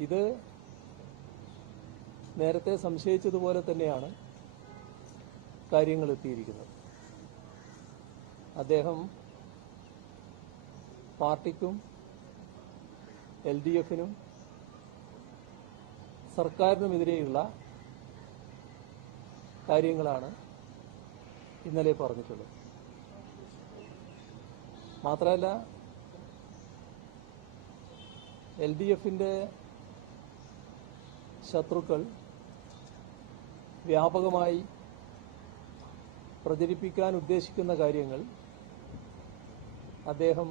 ഇത് നേരത്തെ സംശയിച്ചതുപോലെ തന്നെയാണ് കാര്യങ്ങൾ എത്തിയിരിക്കുന്നത്. അദ്ദേഹം പാർട്ടിക്കും LDF-നും സർക്കാരിനുമെതിരെയുള്ള കാര്യങ്ങളാണ് ഇന്നലെ പറഞ്ഞിട്ടുള്ളത്. മാത്രമല്ല, LDF-ന്റെ ശത്രുക്കൾ വ്യാപകമായി പ്രചരിപ്പിക്കാൻ ഉദ്ദേശിക്കുന്ന കാര്യങ്ങൾ അദ്ദേഹം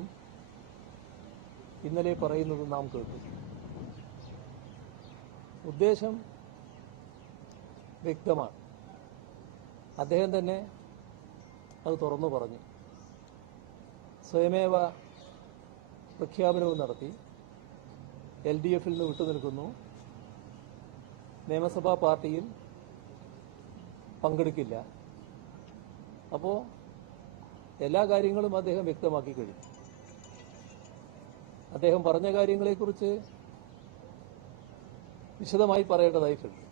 ഇന്നലെ പറയുന്നത് നാം കേട്ടു. ഉദ്ദേശം വ്യക്തമാണ്. അദ്ദേഹം തന്നെ അത് തുറന്നു പറഞ്ഞു. സ്വയമേവ പ്രഖ്യാപനവും നടത്തി. LDF-ൽ നിന്ന് വിട്ടുനിൽക്കുന്നു, നിയമസഭാ പാർട്ടിയിൽ പങ്കെടുക്കില്ല. അപ്പോൾ എല്ലാ കാര്യങ്ങളും അദ്ദേഹം വ്യക്തമാക്കി കഴിഞ്ഞു. അദ്ദേഹം പറഞ്ഞ കാര്യങ്ങളെക്കുറിച്ച് വിശദമായി പറയേണ്ടതായിട്ടുണ്ട്.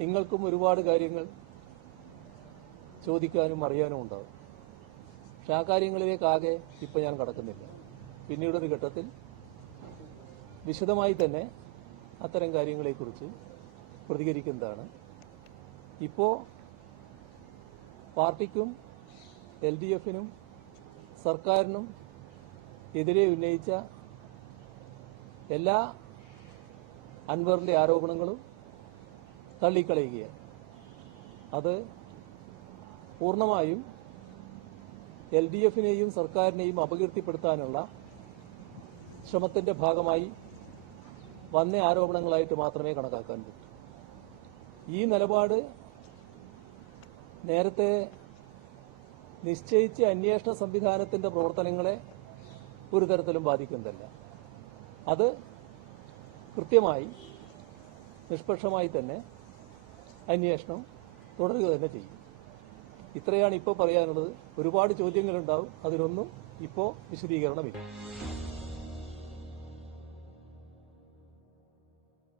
നിങ്ങൾക്കും ഒരുപാട് കാര്യങ്ങൾ ചോദിക്കാനും അറിയാനും ഉണ്ടാകും. പക്ഷെ ആ കാര്യങ്ങളിലേക്കാകെ ഇപ്പം ഞാൻ കടക്കുന്നില്ല. പിന്നീടൊരു ഘട്ടത്തിൽ വിശദമായി തന്നെ അത്തരം കാര്യങ്ങളെക്കുറിച്ച് പ്രതികരിക്കുന്നതാണ്. ഇപ്പോൾ പാർട്ടിക്കും LDF-നും സർക്കാരിനും എതിരെ ഉന്നയിച്ച എല്ലാ അൻവറിന്റെ ആരോപണങ്ങളും തള്ളിക്കളയുകയാണ്. അത് പൂർണ്ണമായും LDF-നെയും സർക്കാരിനെയും അപകീർത്തിപ്പെടുത്താനുള്ള ശ്രമത്തിന്റെ ഭാഗമായി വന്ന ആരോപണങ്ങളായിട്ട് മാത്രമേ കണക്കാക്കാൻ പറ്റൂ. ഈ നിലപാട് നേരത്തെ നിശ്ചയിച്ച അന്വേഷണ സംവിധാനത്തിന്റെ പ്രവർത്തനങ്ങളെ ഒരു തരത്തിലും ബാധിക്കുന്നതല്ല. അത് കൃത്യമായി നിഷ്പക്ഷമായി തന്നെ അന്വേഷണം തുടരുക തന്നെ ചെയ്യും. ഇത്രയാണ് ഇപ്പോൾ പറയാനുള്ളത്. ഒരുപാട് ചോദ്യങ്ങളുണ്ടാവും. അതിനൊന്നും ഇപ്പോൾ വിശദീകരണമില്ല.